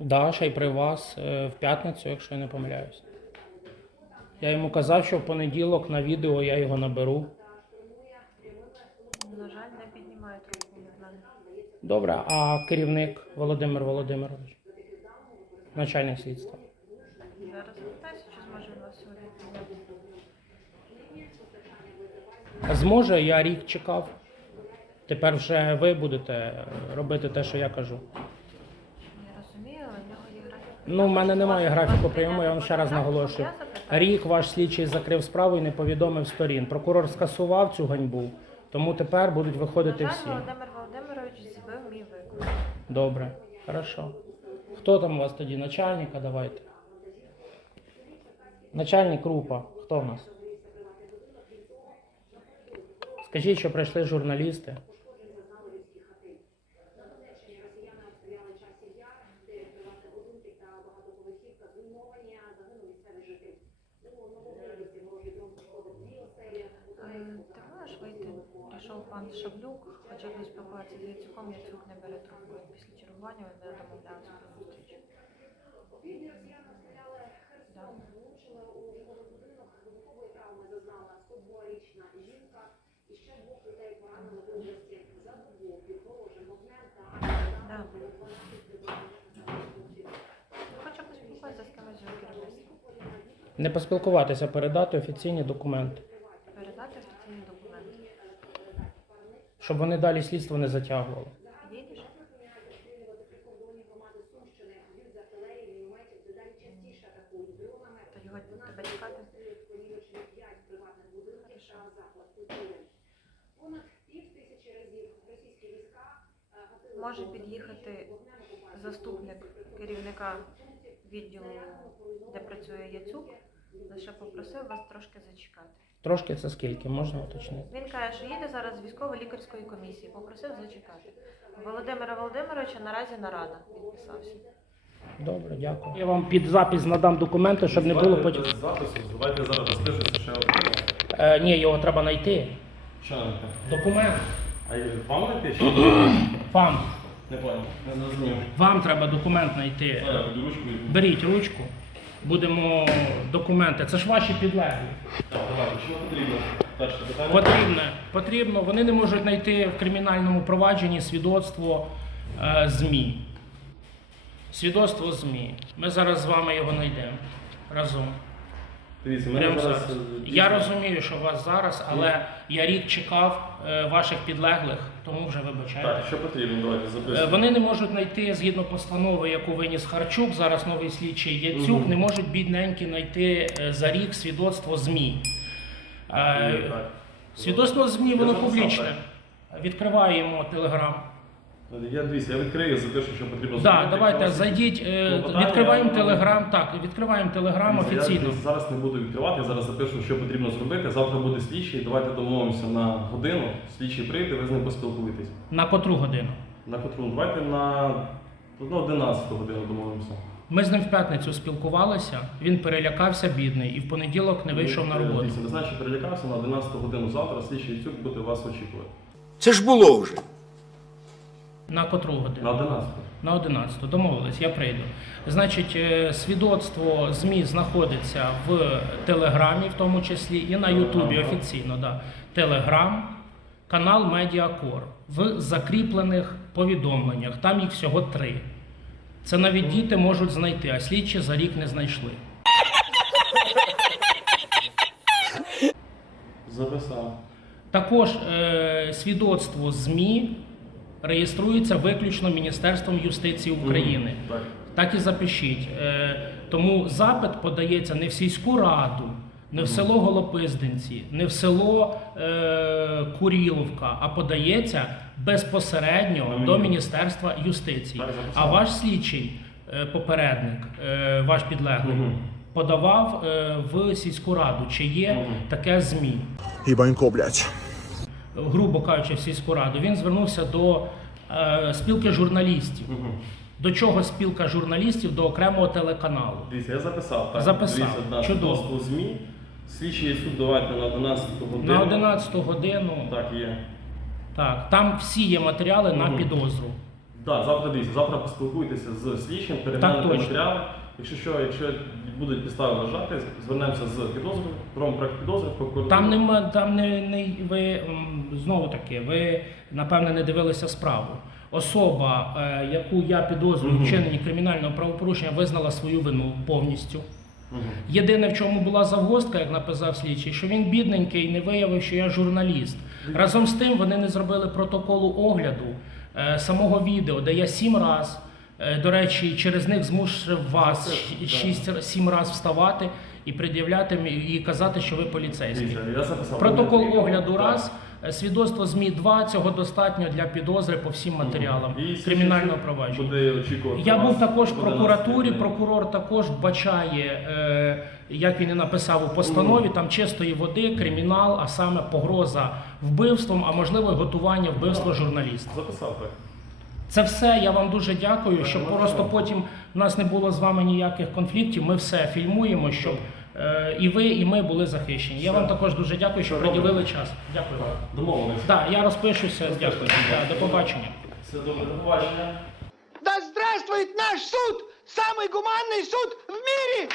Да, ще й при вас е, в п'ятницю, якщо я не помиляюсь. Я йому казав, що в понеділок на відео я його наберу. На жаль, не піднімає трубку мене. Добре, а керівник Володимир Володимирович, начальник слідства. Зараз запитаюся, чи зможе він вас сьогодні. Зможе, я рік чекав. Тепер вже ви будете робити те, що я кажу. Я розумію, але в нього є графік. Ну, в мене немає графіку прийому, я вам ще раз наголошую. Рік ваш слідчий закрив справу і не повідомив сторін. Прокурор скасував цю ганьбу, тому тепер будуть виходити всі. Володимир Володимирович збив мій виклик. Добре, хорошо. Хто там у вас тоді? Начальника давайте. Начальник група. Хто в нас? Скажіть, що прийшли журналісти. Пан Шаблюк, хоче поспілкуватися з Яцюком, Яцюк не бере трубку. Після чергування вони домовлялися про зустріч. Керівництва. Не поспілкуватися, передати офіційні документи, Передати офіційні документи. Щоб вони далі слідство не затягували. Може під'їхати заступник керівника відділу, де працює Яцюк, лише попросив вас трошки зачекати. Трошки це скільки, можна уточнити? Він каже, що їде зараз з військово-лікарської комісії, попросив зачекати. Володимира Володимировича наразі нарада підписався. Добре, дякую. Я вам під запис надам документи, щоб не було потім. Без запису, давайте зараз розпишуся ще одне. Е, ні, його треба знайти. Що нам таке? Документ. А вам не пише? Вам. Не понял, не зрозумів. Вам треба документ знайти. Зараз буду ручку і... Беріть ручку. Будемо документи. Це ж ваші підлеглі. Потрібно, потрібно. Вони не можуть знайти в кримінальному провадженні свідоцтво е, ЗМІ. Свідоцтво ЗМІ. Ми зараз з вами його знайдемо разом. Дивіться, мене Прямо зараз... зараз. Я розумію, що вас зараз, але я рік чекав е, ваших підлеглих, тому вже вибачайте. Так, що потрібно, давайте Е, записуємо. Вони не можуть знайти згідно постанови, яку виніс Харчук, зараз новий слідчий Яцюк, Мгм. не можуть бідненькі знайти е, за рік свідоцтво ЗМІ. Е, Ні, так. Свідоцтво ЗМІ Я воно записав, публічне. Відкриваємо телеграм. Я дивіться, я відкрию, запишу, що потрібно Так, зробити. давайте Якщо зайдіть, е, клопотання, відкриваємо я- телеграм. Так, відкриваємо телеграм офіційно. Я зараз не буду відкривати, я зараз запишу, що потрібно зробити. Завтра буде слідчий. Давайте домовимося на годину. Слідчий прийде, ви з ним поспілкуєтесь. На котру годину. На котру? Давайте на ну, 11 годину домовимося. Ми з ним в п'ятницю спілкувалися, він перелякався бідний і в понеділок не вийшов на роботу. Дивіться, не знаю, що перелякався на 11 годину завтра. Слідчий Яцюк буде вас очікувати. Це ж було вже. На котру На годину? 11. На 11. Домовились, я прийду. Значить, е, свідоцтво ЗМІ знаходиться в Телеграмі, в тому числі, і на Ютубі офіційно. Да. Телеграм, канал Медіакор в закріплених повідомленнях. Там їх всього три. Це навіть діти можуть знайти, а слідчі за рік не знайшли. Записав. Також е, свідоцтво ЗМІ реєструється виключно Міністерством юстиції України. Мгм, Так. Так і запишіть. Е, тому запит подається не в сільську раду, не в село Голопизденці, не в село е, Куріловка, а подається безпосередньо На до Міністерства юстиції. Так. А ваш слідчий е, попередник, е, ваш підлеглий, Мгм. подавав е, в сільську раду, чи є таке ЗМІ Ібанько, блядь. Грубо кажучи, в сільську раду, він звернувся до е, спілки журналістів. Мгм. До чого спілка журналістів до окремого телеканалу. Дивіться, я записав. Так. Записав. Дивіться, да, Чудово. ЗМІ. Слідчий суд давайте на 11 годину. На 11 годину Так, є. так, там всі є матеріали на Мгм. підозру. Так, завтра дивіться, завтра поспілкуйтеся з слідчим, переглянете точно. матеріали. Якщо що, якщо будуть підстави вважати, звернемося з підозрою, робимо проект підозри, прокуратуру. Там нема, там не, не ви м, знову таки, ви напевне не дивилися справу. Особа, е, яку я підозрюю в Мгм. вчиненні кримінального правопорушення, визнала свою вину повністю. Мгм. Єдине, в чому була загвоздка, як написав слідчий, що він бідненький і не виявив, що я журналіст. Разом з тим вони не зробили протоколу огляду е, самого відео, де я сім раз, до речі, через них змусив вас Це, щ- да. шість сім раз вставати і пред'являти і казати, що ви записав. Протокол огляду раз, е, свідоцтво ЗМІ 2, цього достатньо для підозри по всім матеріалам І кримінального провадження. Буде очікувати. Я був також в прокуратурі. Прокурор також вбачає, е, як він і написав у постанові, там чистої води, кримінал, а саме погроза вбивством, а можливо, готування вбивства журналіста. Записав так. Це все. Я вам дуже дякую, щоб Дякую. просто потім в нас не було з вами ніяких конфліктів. Ми все фільмуємо, щоб е, і ви, і ми були захищені. Я Все. вам також дуже дякую, що приділили час. Дякую. Домовились. Так, я розпишуся. Дякую. Да, до побачення. Все добре, до побачення. Да здравствует наш суд! Самый гуманный суд в мире!